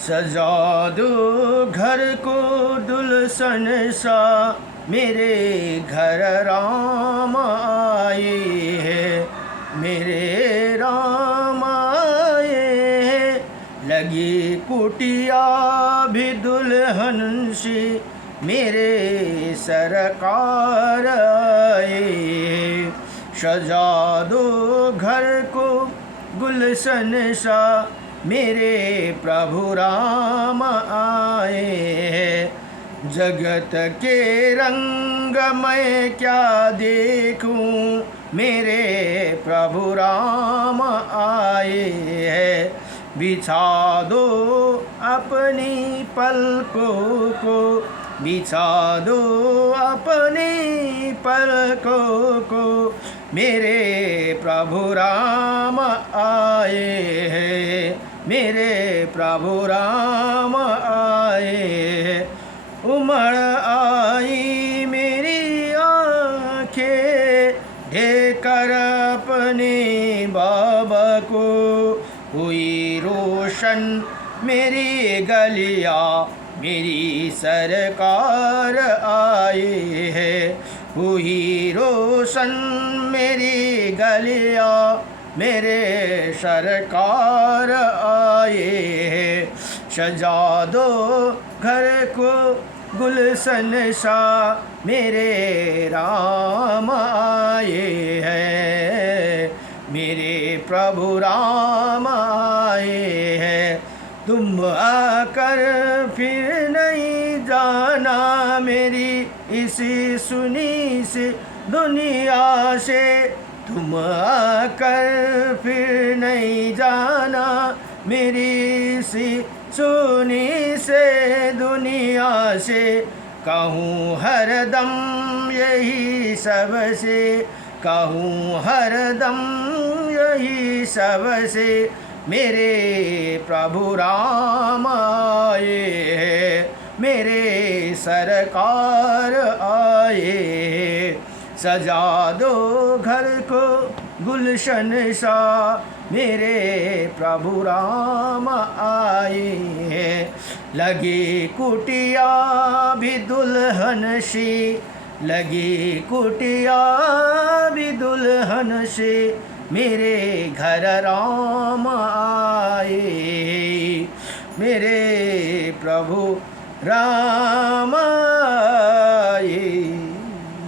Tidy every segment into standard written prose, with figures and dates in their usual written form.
सजा दो घर को दुल्हन सा, मेरे घर राम आए हैं, मेरे राम आए हैं। लगी कुटिया भी दुल्हन सी, मेरे सरकार आए हैं। सजा दो घर को गुलशन सा, मेरे प्रभु राम आए हैं। जगत के रंग मैं क्या देखूं, मेरे प्रभु राम आए हैं। बिछा दो अपनी पलकों को, बिछा दो अपनी पलकों को, मेरे प्रभु राम आए हैं, मेरे प्रभु राम आए हैं। उमड़ आई मेरी आँखें, देखकर अपने बाबा को, हुई रोशन मेरी गलियाँ, मेरी सरकार आए है। हुई रोशन मेरी गलियाँ, मेरे सरकार आए है। सजा दो घर को गुलशन सा, मेरे राम आए हैं, मेरे प्रभु राम आए हैं। तुम आकर फिर नहीं जाना मेरी इसी सुनी सी दुनिया से, तुम आकर फिर नहीं जाना मेरी इसी सुनी से दुनिया से। कहूँ हरदम यही सबसे, कहूँ हरदम यही सबसे, मेरे प्रभु राम आए हैं, मेरे सरकार आए हैं। सजा दो घर को गुलशन सा, मेरे प्रभु राम आए हैं। लगी कुटिया भी दुल्हन सी, लगी कुटिया भी दुल्हन से, मेरे घर राम आए, मेरे प्रभु राम आए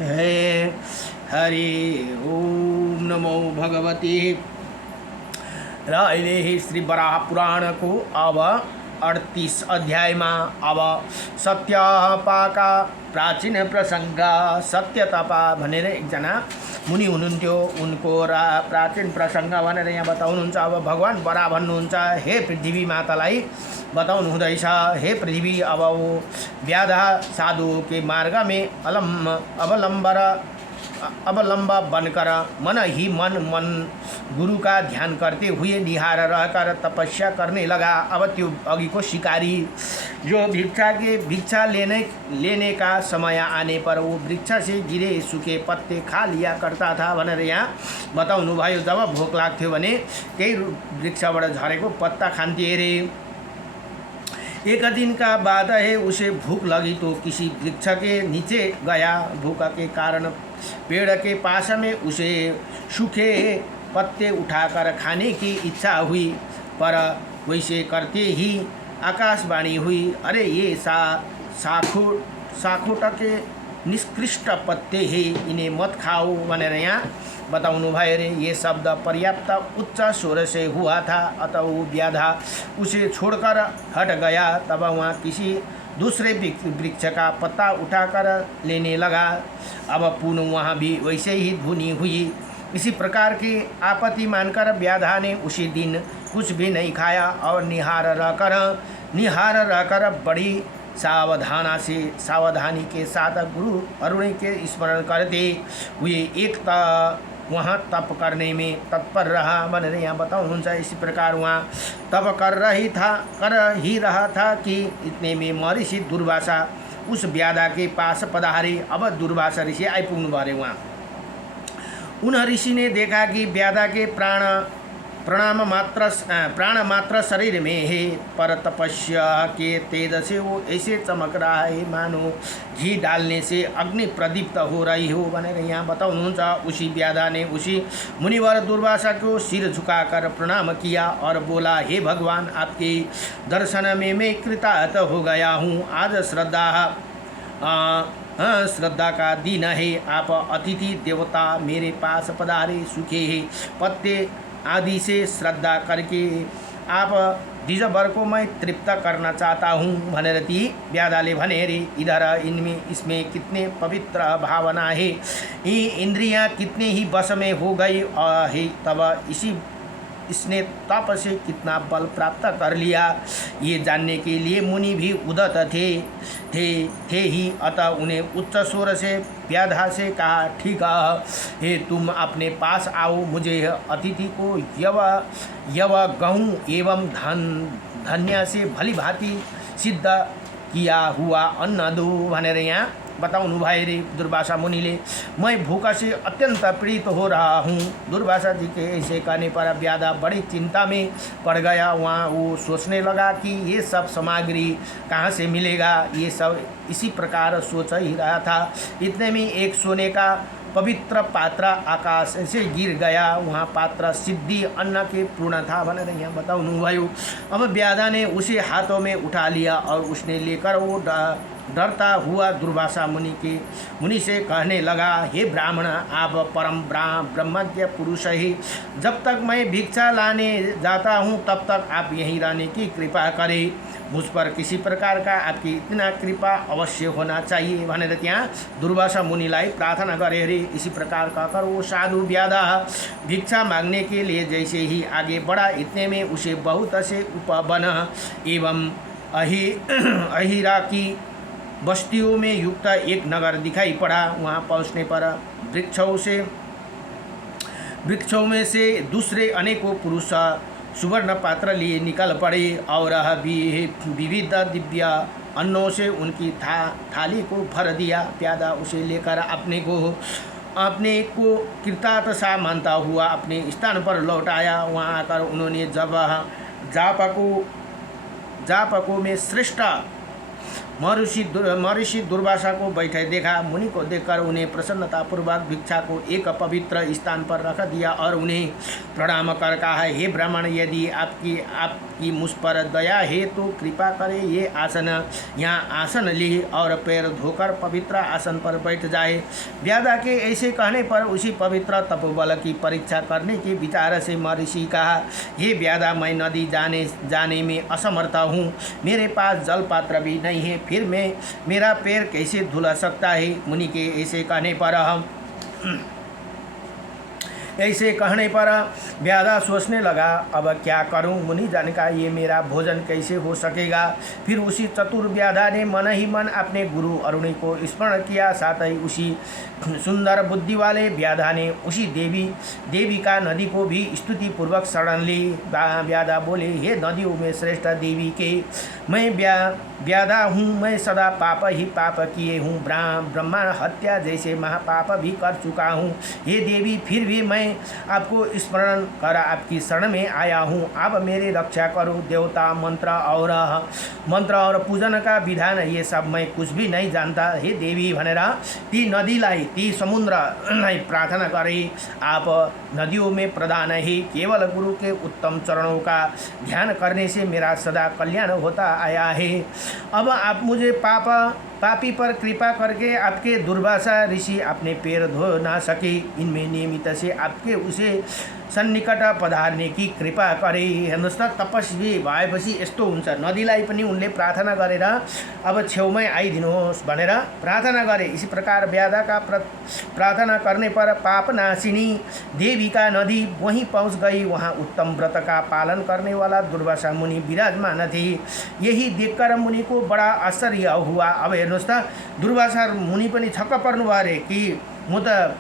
हैं। हरि ओम नमो भगवती। रायले श्री वराह पुराण को अब 38 अध्यायमा अब सत्यपाका प्राचीन प्रसङ्ग। सत्यतपा भनेर एकजना मुनि हुनुहुन्थ्यो, उनको प्राचीन प्रसङ्ग भनेर यहाँ बताउनुहुन्छ। अब भगवान वराह भन्नुहुन्छ, हे पृथ्वी मातालाई बताउनु हुँदैछ, हे पृथ्वी अब वो व्याधा साधु के मार्ग में अवलंब बनकर मन ही मन गुरु का ध्यान करते हुए निहार रहकर तपस्या करने लगा। अब त्यो अघि को शिकारी जो भिक्षा लेने का समय आने पर वो वृक्ष से गिरे सूखे पत्ते खा लिया करता था भनेर यहाँ बताउनु भयो। जब भोक लाग्थ्यो भने केही वृक्षबाट झरेको पत्ता खान्थे अरे। एक दिन का बाद है उसे भूख लगी तो किसी वृक्ष के नीचे गया। भूख के कारण पेड़ के पास में उसे सूखे पत्ते उठाकर खाने की इच्छा हुई, पर वैसे करते ही आकाशवाणी हुई, अरे ये साखोटा के निष्कृष्ट पत्ते हैं, इन्हें मत खाओ भनेर यहाँ बताउनु भयो रे। ये शब्द पर्याप्त उच्च स्वर से हुआ था, अतः वो व्याधा उसे छोड़कर हट गया। तब वहाँ किसी दूसरे वृक्ष का पत्ता उठाकर लेने लगा। अब पुनः वहाँ भी वैसे ही धुनी हुई। इसी प्रकार की आपत्ति मानकर व्याधा ने उसी दिन कुछ भी नहीं खाया और निहार रहकर बड़ी सावधानी के साथ गुरु अरुण के स्मरण करते हुए एक वहाँ तप करने में तत्पर रहा भनेर यहाँ बताउनुहुन्छ। इसी प्रकार वहाँ तप कर ही रहा था कि इतने में महर्षि दुर्वासा उस व्याधा के पास पधारे। अब दुर्वासा ऋषि आइपुग्नु भयो वहाँ। उन ऋषि ने देखा कि व्याधा के प्राण प्राण मात्र शरीर में है, पर तपस्या के तेज से वो ऐसे चमक रहा है मानो घी डालने से अग्नि प्रदीप्त हो रही हो भनेर यहाँ बताउनुहुन्छ। उसी व्याधा ने उसी मुनिवर दुर्वासा को सिर झुकाकर प्रणाम किया और बोला, हे भगवान, आपके दर्शन में मैं कृतार्थ हो गया हूँ। आज श्रद्धा का दिन है। आप अतिथि देवता मेरे पास पधारे, सूखे है पत्ते आदि से श्रद्धा करके आप द्विजवर को मैं तृप्त करना चाहता हूँ भनेर ती व्याधाले भने रे। इधर इसमें कितने पवित्र भावना है, ये इंद्रियाँ कितने ही वश में हो गई है। तब इसने तप से कितना बल प्राप्त कर लिया, ये जानने के लिए मुनि भी उदत थे ही। अतः उन्हें उच्च स्वर से व्याधा से कहा, ठीक है, तुम अपने पास आओ, मुझे अतिथि को यव गहूँ एवं धन्य से भली भांति सिद्ध किया हुआ अन्न दो भनेर यहाँ बताउनु भए रे दुर्वासा मुनिले। मैं भूख से अत्यंत पीड़ित हो रहा हूँ। दुर्वासा जी के ऐसे कहने पर व्याधा बड़ी चिंता में पड़ गया। वहाँ वो सोचने लगा कि ये सब सामग्री कहाँ से मिलेगा, ये सब इसी प्रकार सोच ही रहा था। इतने में एक सोने का पवित्र पात्र आकाश से गिर गया। वहाँ पात्र सिद्धि अन्न के पूर्ण था भनेर यहाँ बताउनु भयो। अब व्याधा ने उसे हाथों में उठा लिया और उसने लेकर वो डरता हुआ दुर्वासा मुनि से कहने लगा, हे ब्राह्मण, आप परम ब्रह्मज्ञ पुरुष है। जब तक मैं भिक्षा लाने जाता हूँ तब तक आप यहीं रहने की कृपा करें। मुझ पर किसी प्रकार का आपकी इतना कृपा अवश्य होना चाहिए भनेर त्यहाँ दुर्वासा मुनिलाई प्रार्थना गरे रे। इसी प्रकार कहकर वो साधु व्याधा भिक्षा मांगने के लिए जैसे ही आगे बढ़ा, इतने में उसे बहुत से उपवन एवं अहिरा की बस्तियों में युक्त एक नगर दिखाई पड़ा। वहाँ पहुँचने पर वृक्षों में से दूसरे अनेकों पुरुष सुवर्ण पात्र लिए निकल पड़े और विविध दिव्य अन्नों से उनकी थाली को भर दिया। व्याधा उसे लेकर अपने को कृतार्थ सा मानता हुआ अपने स्थान पर लौट आया। वहाँ आकर उन्होंने जब जापकों में श्रेष्ठ महर्षि दुर्वासा को बैठे देखा। मुनि को देखकर उन्हें प्रसन्नतापूर्वक भिक्षा को एक पवित्र स्थान पर रख दिया और उन्हें प्रणाम कर कहा, हे ब्राह्मण, यदि आपकी मुझ पर दया है तो कृपा करें, ये आसन यहाँ आसन ले और पैर धोकर पवित्र आसन पर बैठ जाए। व्याधा के ऐसे कहने पर उसी पवित्र तपोबल की परीक्षा करने के विचार से महर्षि कहा, हे व्याधा, मैं नदी जाने में असमर्थ हूँ, मेरे पास जल पात्र भी नहीं है, फिर मेरा पैर कैसे धुला सकता है। मुनि के ऐसे कहने पर व्याधा सोचने लगा, अब क्या करूं। मुनि जाने का ये मेरा भोजन कैसे हो सकेगा। फिर उसी चतुर व्याधा ने मन ही मन अपने गुरु अरुणि को स्मरण किया। साथ ही उसी सुंदर बुद्धि वाले व्याधा ने उसी देवी का नदी को भी स्तुति पूर्वक शरण ली। व्याधा बोले, हे नदियों में श्रेष्ठ देवी के मैं व्याधा हूँ, मैं सदा पाप ही पाप किए हूँ, ब्रह्मा हत्या जैसे महापाप भी कर चुका हूँ। हे देवी, फिर भी मैं आपको स्मरण कर आपकी शरण में आया हूँ, आप मेरी रक्षा करो। देवता मंत्र और पूजन का विधान ये सब मैं कुछ भी नहीं जानता। हे देवी भनेर ती नदीलाई ती समुद्रलाई प्रार्थना करे। आप नदियों में प्रधान है, केवल गुरु के उत्तम चरणों का ध्यान करने से मेरा सदा कल्याण होता आया है। अब आप मुझे पापी पर कृपा करके आपके दुर्वासा ऋषि अपने पैर धो ना सके, इनमें नियमित से आपके उसे सन्निकट पधार्ने की कृपा करे। हेर्नुहोस् त, तपस्वी भएपछि यस्तो हुन्छ। नदीलाई पनि उनले प्रार्थना गरेर अब छेउमै आइदिनुहोस् भनेर प्रार्थना गरे। इसी प्रकार व्याधा का प्रार्थना करने पर पापनाशिनी देवी का नदी वहीं पहुँच गई। वहाँ उत्तम व्रत का पालन करने वाला दुर्वासा मुनि विराजमान थे। यही देखकर मुनि को बड़ा आश्चर्य हुआ। अब हेर्नुहोस् त, दुर्वासा मुनि पनि छक्क पर्नु भयो अरे कि म त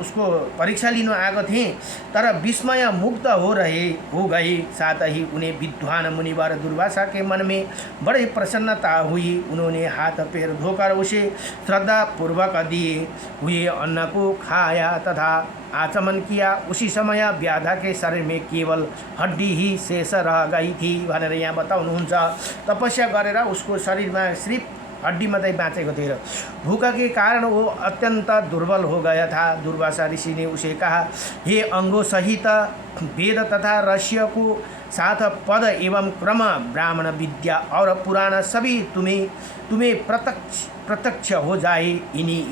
उसको परीक्षा लिन आएको थिएँ, तर विस्मय मुग्ध हो गई। साथ ही उन्हें विद्वान मुनिवर दुर्वासा के मन में बड़ी प्रसन्नता हुई। उन्होंने हाथ पैर धोकर उसे श्रद्धा पूर्वक दिए हुए अन्न को खाया तथा आचमन किया। उसी समय व्याधा के शरीर में केवल हड्डी ही शेष रह गई थी भनेर यहाँ बताउनुहुन्छ। तपस्या गरेर उसको शरीरमा सिर्फ हड्डी मात्रै बाँचेको थियो। भूख के कारण वो अत्यंत दुर्बल हो गया था। दुर्वासा ऋषि ने उसे कहा, हे अंगों सहित वेद तथा रहस्य को साथ पद एवं क्रम ब्राह्मण विद्या और पुराण सभी तुम्हें प्रत्यक्ष हो जाए।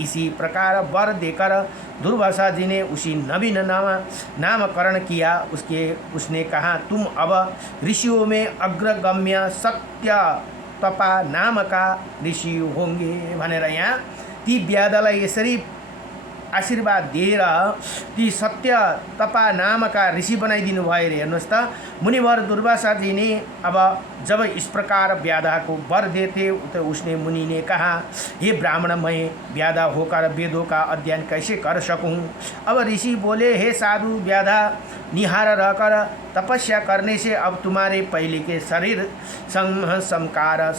इसी प्रकार वर देकर दुर्वासा जी ने उसी नवीन नामकरण किया। उसने कहा, तुम अब ऋषियों में अग्रगम्य सत्य तपा नामका ऋषि होंगे भनेर यहाँ ती व्याधलाई यसरी आशीर्वाद दिएर ती सत्य तपा नामका ऋषि बनाइदिनु भयो। हेर्नुहोस् त, मुनिवर दुर्वासा जी ने अब जब इस प्रकार व्याधा को वर देते तो उसने मुनि ने कहा, हे ब्राह्मण, मैं व्याधा होकर वेदों का अध्ययन कैसे कर सकूं। अब ऋषि बोले, हे साधु व्याधा, निहार रहकर तपस्या करने से अब तुम्हारे पहले के शरीर संस्कार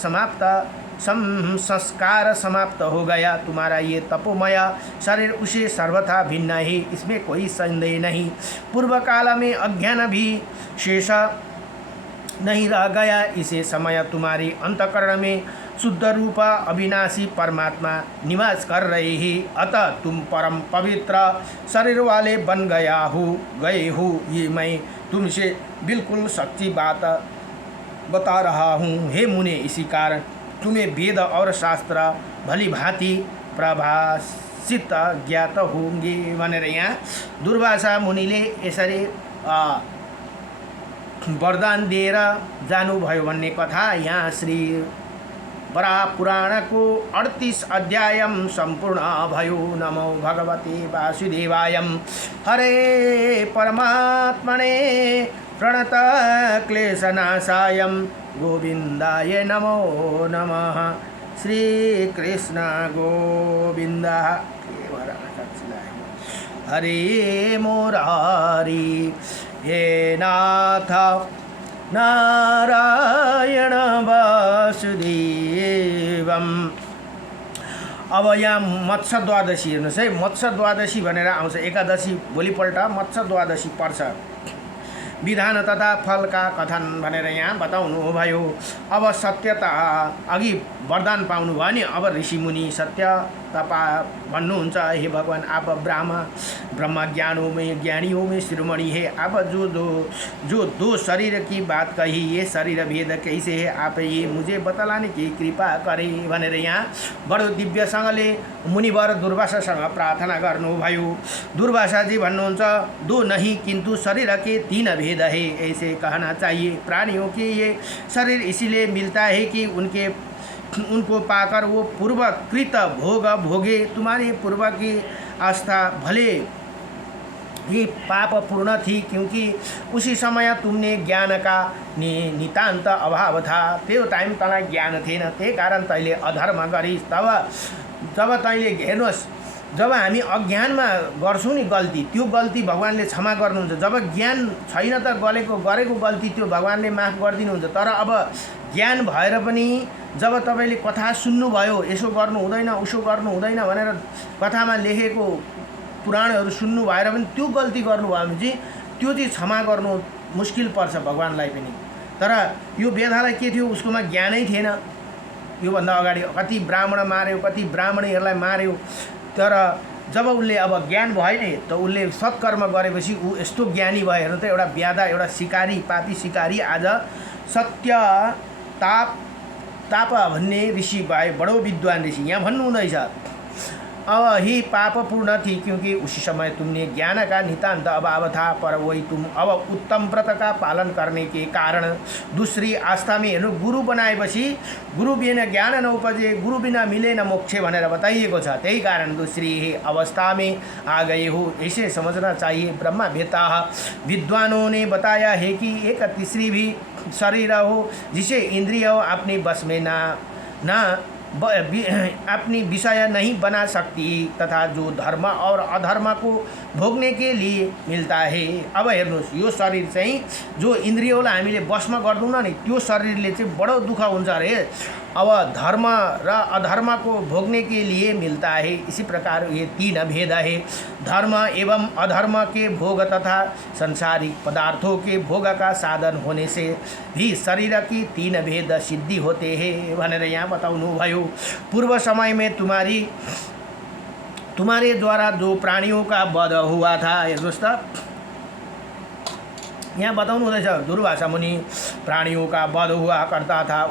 समाप्त हो गया। तुम्हारा ये तपोमय शरीर उसे सर्वथा भिन्न है, इसमें कोई संदेह नहीं। पूर्व काल में अज्ञान भी शेष नहीं रह गया। इसे समय तुम्हारी अंतःकरण में शुद्ध रूप अविनाशी परमात्मा निवास कर रहे हैं। अतः तुम परम पवित्र शरीर वाले बन गए हो। ये मैं तुमसे बिल्कुल सच्ची बात बता रहा हूँ। हे मुने, इसी कारण तुम्हें वेद और शास्त्र भली भांति प्रभाषित ज्ञात होंगे भनेर यहाँ दुर्वासा मुनिले यसरी वरदान दिएर जानुभयो भन्ने कथा यहाँ श्री वराह पुराणको 38 अध्याय सम्पूर्ण भयो। नमो भगवते वासुदेवाय। हरे परमात्मने प्रणत क्लेशनाशाय गोविंदाय नमो नमः। श्री कृष्ण गोविंद। हरे मुरारी हे नाथ नारायण वासुदेवम। अब यहाँ मत्स्य द्वादशी हेर्नुहोस् है, मत्स्य द्वादशी भनेर आउँछ। एकादशी भोलिपल्ट मत्स्य द्वादशी पर्छ। विधान तथा फल का कथन भनेर यहाँ बताउनु भयो। अब सत्यता अघि वरदान पाउनु भयो नि, अब ऋषि मुनि सत्य तपा भन्नुहुन्छ, हे भगवान, आप ब्रह्म ज्ञानों में ज्ञानियों में शिरोमणि है। आप जो दो शरीर की बात कही, ये शरीर भेद कैसे है, आप ये मुझे बतलाने की कृपा करें भनेर यहाँ बडो दिव्यसँगले मुनिवर दुर्वासासँग प्रार्थना गर्नुभयो। दुर्वासाजी भन्नुहुन्छ, दो नहीं किंतु शरीर के 3 भेद है, ऐसे कहना चाहिए। प्राणियों के ये शरीर इसीलिए मिलता है कि उनको पाकर वो पूर्वकृत भोग भोगे। तुम्हारी पूर्व की आस्था भले ही पाप पूर्ण थी, क्योंकि उसी समय तुमने ज्ञान का नितान्त अभाव था। त्यो टाइम तँलाई ज्ञान थिएन, त्यही कारण तैँले अधर्म गरिस्। जब तैँले हेर्नुहोस्, जब हामी अज्ञानमा गर्छौँ नि गल्ती, त्यो गल्ती भगवानले क्षमा गर्नुहुन्छ। जब ज्ञान छैन त गरेको गल्ती त्यो भगवानले माफ गरिदिनुहुन्छ। तर अब ज्ञान भएर पनि जब तपाईँले कथा सुन्नुभयो, यसो गर्नु हुँदैन उसो गर्नु हुँदैन भनेर कथामा लेखेको पुराणहरू सुन्नु भएर पनि त्यो गल्ती गर्नुभयो भने चाहिँ त्यो चाहिँ क्षमा गर्नु मुस्किल पर्छ भगवानलाई पनि। तर यो वेदालाई के थियो, उसकोमा ज्ञानै थिएन। योभन्दा अगाडि कति ब्राह्मण मार्यो, कति ब्राह्मणीहरूलाई मार्यो। तर जब उसले अब ज्ञान भयो नि, त उसले सत्कर्म गरेपछि ऊ यस्तो ज्ञानी भयो। हेर्नु त, एउटा व्याधा, एउटा शिकारी, पापी शिकारी आज सत्य ताप भन्ने ऋषि भए, बडो विद्वान ऋषि। यहाँ भन्नुहुँदैछ, अब ही पाप पूर्ण थी, क्योंकि उसी समय तुमने ज्ञान का नितांत अभाव था, पर वही तुम अब उत्तम व्रत का पालन करने के कारण दूसरी आस्था में हेर्नु, गुरु बनाएपछि गुरु बिना ज्ञान न उपजे, गुरु बिना मिले न मोक्ष भनेर बताइएको छ। त्यही कारण दूसरी अवस्था में आ गए हो, ऐसे समझना चाहिए। ब्रह्मवेत्ता विद्वानों ने बताया है कि एक तीसरी भी शरीर हो, जिसे इंद्रिय अपने बस में ना अपनी विषय नहीं बना सकती तथा जो धर्म और अधर्म को भोग्ने के लिए मिलता है। अब हेर्नुहोस् यो शरीर चाहिँ जो इन्द्रियलाई हामीले बसमा गर्दैनौँ नि त्यो शरीरले चाहिँ बडो दुःख हुन्छ अरे। अब धर्म र अधर्म को भोगने के लिए मिलता है। इसी प्रकार ये तीन भेद है, धर्म एवं अधर्म के भोग तथा संसारिक पदार्थों के भोग का साधन होने से भी शरीर की तीन भेद सिद्धि होते हैं भनेर यहाँ बताउनु भयो। पूर्व समय में तुम्हारे द्वारा जो प्राणियों का वध हुआ था, हेर्नुहोस् त यहाँ बताउनु हुँदैछ, दुर्वासा मुनि प्राणियों का वध हुआ करता था,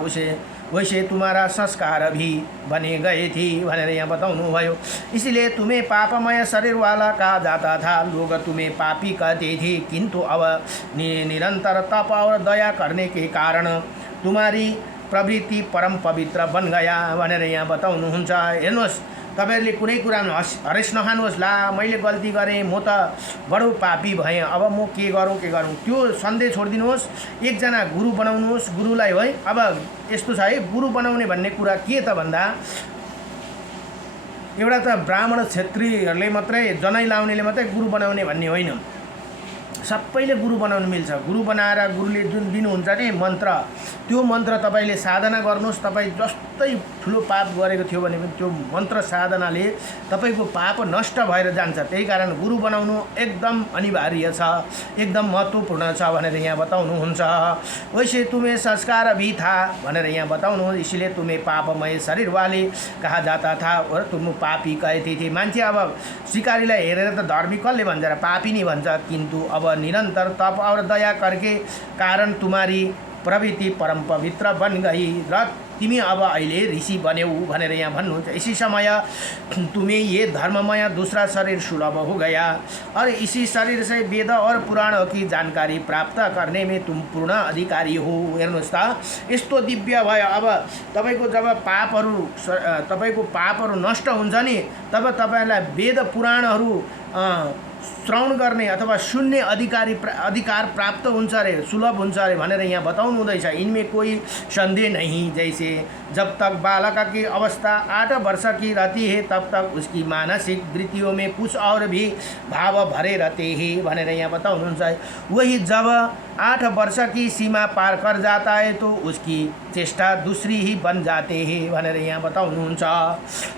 वैसे तुम्हारा संस्कार भी बने गए थे भनेर यहाँ बताउनु भयो। इसलिए तुम्हें पापमय शरीर वाला कहा जाता था, लोग तुम्हें पापी कहते थे, किंतु अब निरंतर तप और दया करने के कारण तुम्हारी प्रवृत्ति परम पवित्र बन गया भनेर यहाँ बताउनुहुन्छ। हेर्नुहोस् तपाईहरुले कुनै कुरामा हरेस नखानुहोस्, ला मैले गल्ती गरेँ, म त बडो पापी भएँ, अब म के गरौँ त्यो सन्देह छोडिदिनुहोस्। एकजना गुरु बनाउनुहोस्, गुरुलाई है। अब यस्तो छ है, गुरु बनाउने भन्ने कुरा के त भन्दा एउटा त ब्राह्मण क्षेत्रीहरूले मात्रै जनै लाउनेले मात्रै गुरु बनाउने भन्ने होइन, सबैले गुरु बनाउन मिल्छ। गुरु बनाएर गुरुले जुन दिनुहुन्छ नि मन्त्र, त्यो मन्त्र तपाईले साधना गर्नुहोस्। तपाईँ जस्तै ठुलो पाप गरेको थियो भने पनि त्यो मन्त्र साधनाले तपाईको पाप नष्ट भएर जान्छ। त्यही कारण गुरु बनाउनु एकदम अनिवार्य छ, एकदम महत्त्वपूर्ण छ भनेर यहाँ बताउनुहुन्छ। वैसे तुम्हें संस्कार भी था भनेर यहाँ बताउनु, इसलिए तुम्हें पापमय शरीर वाले कहा जाता था और तुम पापी कहते थे। मान्छे अब शिकारीलाई हेरेर त धर्मी कसले भन्छ र पापी नै भन्छ, किन्तु अब निरंतर तप और दया करके कारण तुम्हारी प्रवृत्ति परम पवित्र बन गई र तिमी अब अहिले ऋषि बन्यौ भनेर यहाँ भन्नुहुन्छ। इसी समय तुम्हें ये धर्ममय दूसरा शरीर सुलभ हो गया और इसी शरीर से वेद और पुराणों की जानकारी प्राप्त करने में तुम पूर्ण अधिकारी हो। हेर्नुहोस् त यस्तो दिव्य भयो। अब तपाईको जब तपाईको पापहरू नष्ट हुन्छ नि, तब तपाईलाई वेद पुराणहरू श्रवण गर्ने अथवा सुन्ने अधिकार प्राप्त हुन्छ रे, सुलभ हुन्छ रे भनेर यहाँ बताउनु हुँदैछ। इनमें कोई संदेह नहीं। जैसे जब तक बालक की अवस्था 8 वर्ष की रहती है तब तक उसकी मानसिक वृत्तियों में कुछ और भी भाव भरे रहते हैं भनेर यहाँ बताउनुहुन्छ। वही जब 8 वर्ष की सीमा पार कर जाता है तो उसकी चेष्टा दूसरी ही बन जाते हैं भनेर यहाँ बताउनुहुन्छ।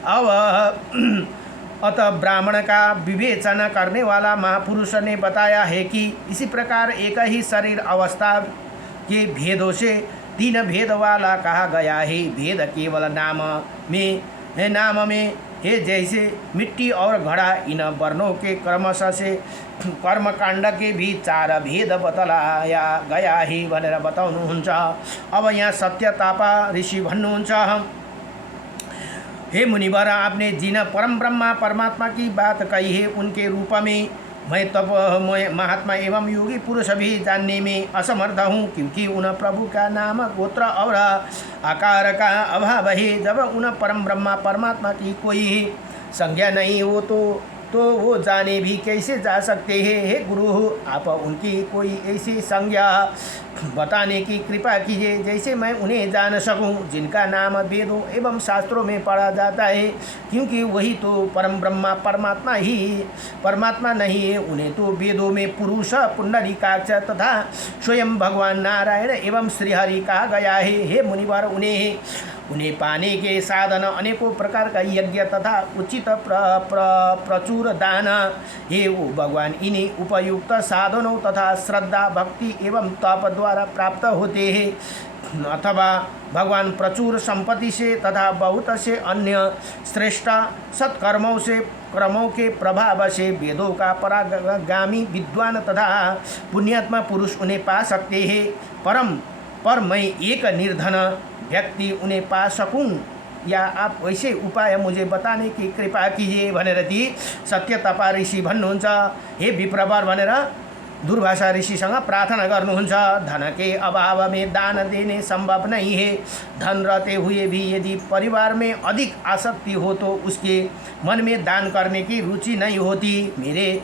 अब अतः ब्राह्मण का विवेचना करने वाला महापुरुष ने बताया है कि इसी प्रकार एक ही शरीर अवस्था के भेदों से 3 भेद वाला कहा गया है। भेद केवल नाम में है, जैसे मिट्टी और घड़ा। इन वर्णों के क्रमशः से कर्मकांड के भी 4 भेद बतलाया गया है भनेर बताउनुहुन्छ। अब यहाँ सत्यतापा ऋषि भन्नुहुन्छ, हे मुनिवर, आपने जिन परम ब्रह्मा परमात्मा की बात कही है उनके रूप में मैं महात्मा एवं योगी पुरुष भी जानने में असमर्थ हूँ, क्योंकि उन प्रभु का नाम गोत्र और आकार का अभाव है। जब उन परम ब्रह्मा परमात्मा की कोई संज्ञा नहीं हो तो वो जाने भी कैसे जा सकते हैं। हे गुरु, आप उनकी कोई ऐसी संज्ञा बताने की कृपा कीजिए जैसे मैं उन्हें जान सकूं, जिनका नाम वेदों एवं शास्त्रों में पढ़ा जाता है, क्योंकि वही तो परम ब्रह्मा परमात्मा नहीं है। उन्हें तो वेदों में पुरुष, पुंडरीकाक्ष तथा स्वयं भगवान नारायण एवं श्रीहरि कहा गया है। हे मुनिवर, उन्हें पाने के साधन अनेकों प्रकार का यज्ञ तथा उचित प्रचुर दान हे वो भगवान इन्हीं उपयुक्त साधनों तथा श्रद्धा भक्ति एवं तप द्वारा प्राप्त होते हैं, अथवा भगवान प्रचुर संपत्ति से तथा बहुत से अन्य श्रेष्ठ क्रमों के प्रभाव से वेदों का परागामी विद्वान तथा पुण्यात्मा पुरुष उन्हें पा सकते हैं। पर मैं एक निर्धन व्यक्ति उन्हें पा सकूं, या आप वैसे उपाय मुझे बताने की कृपा कीजिए भनेर ती सत्यतपा ऋषि भन्नुहुन्छ। हे विप्रवर भनेर दुर्वासा ऋषिसँग प्रार्थना गर्नुहुन्छ। धन के अभाव में दान देने संभव नहीं है। धन रहते हुए भी यदि परिवार में अधिक आसक्ति हो तो उसके मन में दान करने की रुचि नहीं होती। मेरे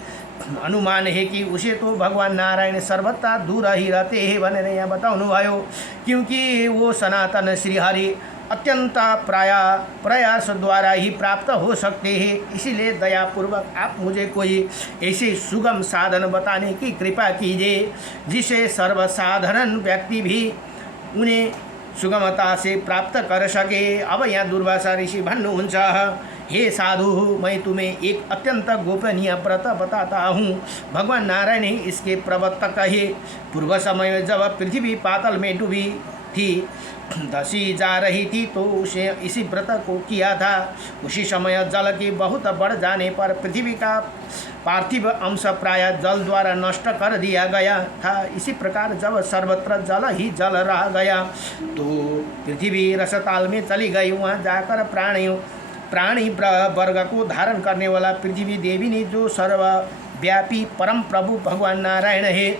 अनुमान है कि उसे तो भगवान नारायण सर्वथा दूर ही रहते हैं भनेर यहाँ बताउनु भयो, क्योंकि वो सनातन श्रीहरि अत्यंत प्रयास द्वारा ही प्राप्त हो सकते हैं। इसीलिए दयापूर्वक आप मुझे कोई ऐसे सुगम साधन बताने की कृपा कीजिए जिसे सर्वसाधारण व्यक्ति भी उन्हें सुगमता से प्राप्त कर सके। अब यहाँ दुर्वासा ऋषि भन्नुहुन्छ, हे साधु, मैं तुम्हें एक अत्यंत गोपनीय व्रत बताता हूँ। भगवान नारायण ही इसके प्रवर्तक है। पूर्व समय में जब पृथ्वी पाताल में डूबी थी, धसी जा रही थी, तो उसे इसी व्रत को किया था। उसी समय जल के बहुत बढ़ जाने पर पृथ्वी का पार्थिव अंश प्राय जल द्वारा नष्ट कर दिया गया था। इसी प्रकार जब सर्वत्र जल ही जल रह गया तो पृथ्वी रसताल में चली गई। वहाँ जाकर प्राणी वर्ग को धारण करने वाला पृथ्वी देवी ने, जो सर्वव्यापी परम प्रभु भगवान नारायण है,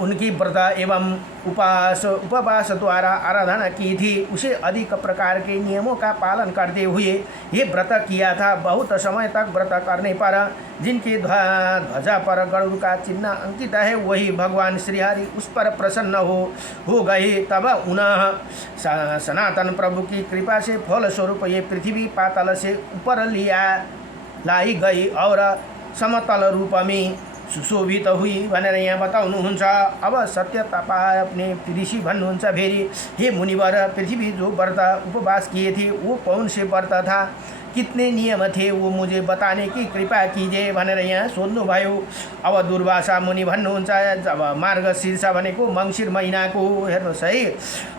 उनकी व्रत एवं उपवास द्वारा आराधना की थी। उसे अधिक प्रकार के नियमों का पालन करते हुए ये व्रत किया था। बहुत समय तक व्रत करने पर जिनकी ध्वजा पर गरुड़ का चिन्ह अंकित है, वही भगवान श्रीहरि उस पर प्रसन्न हो गए। तब उन्हें सनातन प्रभु की कृपा से फलस्वरूप ये पृथ्वी पाताल से ऊपर लाई गई और समतल रूप में सुशोभित हुई भनेर यहाँ बताउनुहुन्छ। अब सत्य तपाईँ अपने ऋषि भन्नुहुन्छ फेरि, हे मुनिवर, पृथ्वी जो व्रत उपवास किए थे वो कौन से व्रत था, कितने नियम थे, वो मुझे बताने की कृपा कीजिए भनेर यहाँ सोध्नुभयो। अब दुर्वासा मुनि भन्नुहुन्छ, जब मार्गशीर्ष भनेको मङ्सिर महिनाको, हेर्नुहोस् है,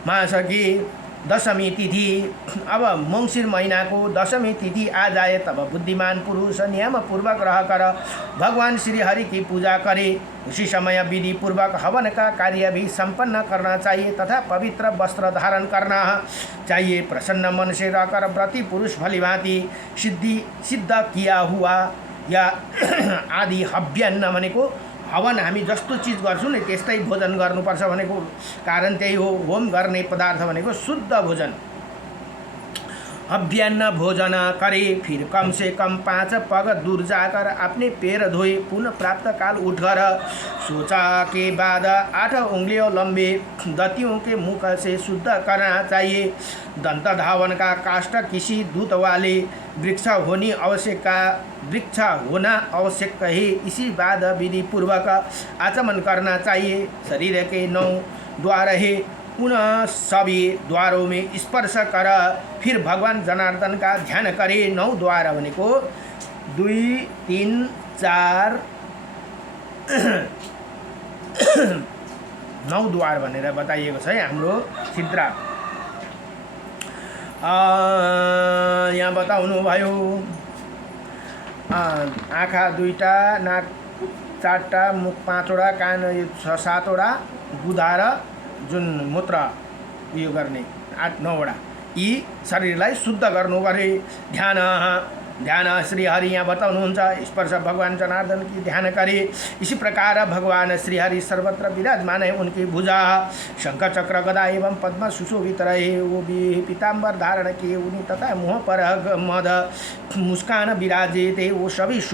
मासकी दशमी तिथि, अब मङ्सिर महीनाको दशमी तिथि आ जाए तब बुद्धिमान पुरुष नियमपूर्वक रहकर भगवान श्री हरि की पूजा करे। उसी समय विधि पूर्वक हवन का कार्य भी संपन्न करना चाहिए तथा पवित्र वस्त्र धारण करना चाहिए। प्रसन्न मन से रहकर व्रती पुरुष भलीभांति सिद्ध किया हुआ या आदि हव्यान्न भनेको हवन हामी जस्तो चिज गर्छौँ नि त्यस्तै भोजन गर्नुपर्छ भनेको कारण त्यही हो। होम गर्ने पदार्थ भनेको शुद्ध भोजन। अभ्यान्न भोजन करे, फिर कम से कम 5 पग दूर जाकर अपने पैर धोए, पुनः प्राप्त काल उठकर सोचा के बाद 8 उंगलियों लंबे दतियों के मुख से शुद्ध करना चाहिए। दंत धावन का काष्ठ किसी दूत वाले वृक्ष होना आवश्यक है। इसी बाद विधि पूर्वक आचमन करना चाहिए। शरीर के 9 द्वार है, पुनः सभी द्वारों में स्पर्श कर फिर भगवान जनार्दन का ध्यान करे। 9 द्वार भनेको 2, 3, 4 9 द्वार भनेर बताइएको छ है हाम्रो चित्र। यहाँ बताउनु भयो, आँखा 2टा, नाक 4टा, मुख 5वटा, कान 6-7वटा, गुदा र जुन मूत्र यो गर्ने 8-9वटा, यी शरीरलाई शुद्ध गर्नु परे। ध्यान श्री हरि यहाँ बताउनुहुन्छ, स्पर्श भगवान जनार्दन की ध्यान करे। इसी प्रकार भगवान श्री हरि सर्वत्र विराजमान है। उनकी भुजा शंख चक्र गदा एवं पद्म सुशोभित रहे। वो भी पीताम्बर धारण किए, उन्हीं तथा मुँह पर मद मुस्कान विराजे थे। वो सभी